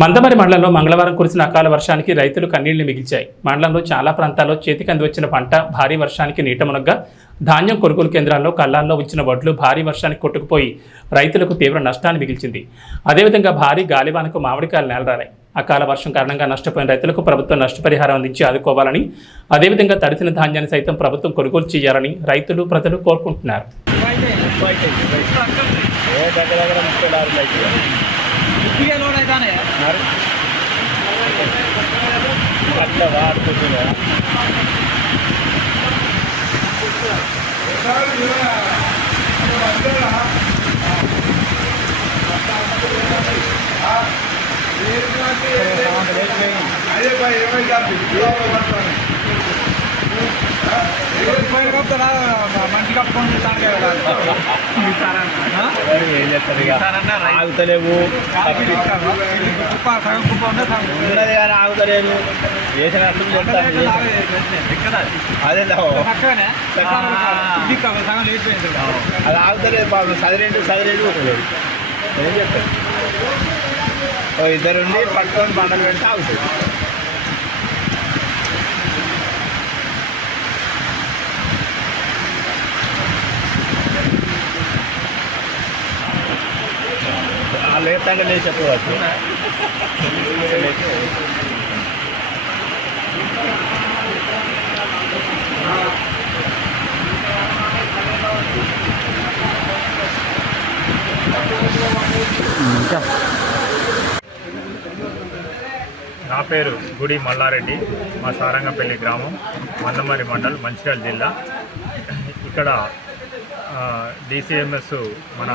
మందమరి మండలంలో మంగళవారం కురిసిన అకాల వర్షానికి రైతులు కన్నీళ్లు మిగిల్చాయి. మండలంలో చాలా ప్రాంతాల్లో చేతికి అందివచ్చిన పంట భారీ వర్షానికి నీటమునగ్గా ధాన్యం కొనుగోలు కేంద్రాల్లో కళ్ళాల్లో ఉంచిన వడ్లు భారీ వర్షానికి కొట్టుకుపోయి రైతులకు తీవ్ర నష్టాన్ని మిగిల్చింది. అదేవిధంగా భారీ గాలివానకు మామిడికాయలు నేలరాలాయి. అకాల వర్షం కారణంగా నష్టపోయిన రైతులకు ప్రభుత్వం నష్టపరిహారం అందించి ఆదుకోవాలని, అదేవిధంగా తడిసిన ధాన్యాన్ని సైతం ప్రభుత్వం కొనుగోలు చేయాలని రైతులు ప్రజలు కోరుకుంటున్నారు. మంచి కప్పుకొని ఆగుతలేవు, ఉన్నది కానీ ఆగుతలేదు. వేసినట్లు అదే అది ఆగుతలేదు బాబు. చదిరేడు ఏం చెప్తారు, ఇద్దరుండి పట్టుకొని పంటలు పెడితే ఆగుతుంది. లేతంగా లేచి చెప్పవచ్చు. నా పేరు గుడి మల్లారెడ్డి, మా సారంగపల్లి గ్రామం, మందమరి మండల్, మంచిర్యాల జిల్లా. ఇక్కడ DCMS మన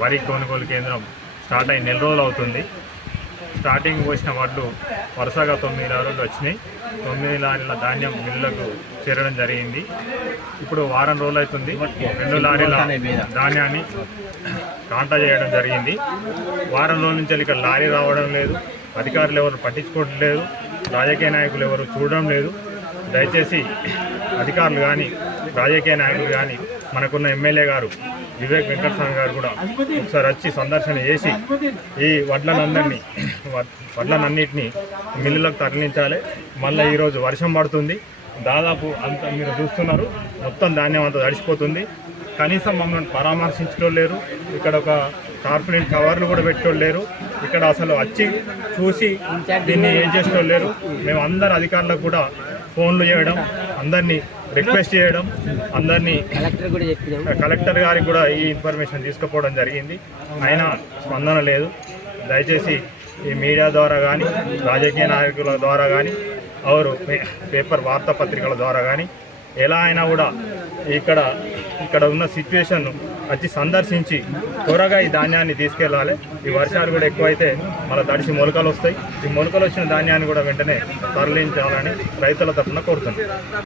వరి కొనుగోలు కేంద్రం స్టార్ట్ అయ్యి నెల రోజులు అవుతుంది. స్టార్టింగ్ పోసిన వడ్లు వరుసగా 9 లారీలు వచ్చినాయి. 9 లారీల ధాన్యం మిల్లులకు చేరడం జరిగింది. ఇప్పుడు వారం రోజులు అవుతుంది. 2 లారీల ధాన్యాన్ని కాంటా చేయడం జరిగింది. వారం రోజుల నుంచి ఇక్కడ లారీ రావడం లేదు. అధికారులు ఎవరు పట్టించుకోవడం లేదు. రాజకీయ నాయకులు ఎవరు చూడడం లేదు. దయచేసి అధికారులు కానీ, రాజకీయ నాయకులు కానీ, మనకున్న ఎమ్మెల్యే గారు వివేక్ వెంకటస్వామి గారు కూడా ఒకసారి వచ్చి సందర్శన చేసి ఈ వడ్లనన్నిటినీ మిల్లులకు తరలించాలి. మళ్ళీ ఈరోజు వర్షం పడుతుంది. దాదాపు అంత మీరు చూస్తున్నారు, మొత్తం ధాన్యం అంతా తడిసిపోతుంది. కనీసం మమ్మల్ని పరామర్శించడం లేరు. ఇక్కడ ఒక టార్పాలిన్ కవర్లు కూడా పెట్టడం లేరు. ఇక్కడ అసలు వచ్చి చూసి దీన్ని ఏం చేసడం లేరు. మేము అందరు అధికారులకు కూడా ఫోన్లు చేయడం, అందరినీ రిక్వెస్ట్ చేయడం, అందరినీ కలెక్టర్ గారికి కూడా ఈ ఇన్ఫర్మేషన్ తీసుకుపోవడం జరిగింది. అయినా స్పందన లేదు. దయచేసి ఈ మీడియా ద్వారా కానీ, రాజకీయ నాయకుల ద్వారా కానీ, ఎవరు పేపర్ వార్తాపత్రికల ద్వారా కానీ ఎలా అయినా కూడా ఇక్కడ ఉన్న సిచ్యువేషన్ వచ్చి సందర్శించి త్వరగా ఈ ధాన్యాన్ని తీసుకెళ్ళాలి. ఈ వర్షాలు కూడా ఎక్కువైతే మళ్ళీ తడిసి మొలకలు వస్తాయి. ఈ మొలకలు వచ్చిన ధాన్యాన్ని కూడా వెంటనే తరలించాలని రైతుల తరఫున కోరుతున్నాం.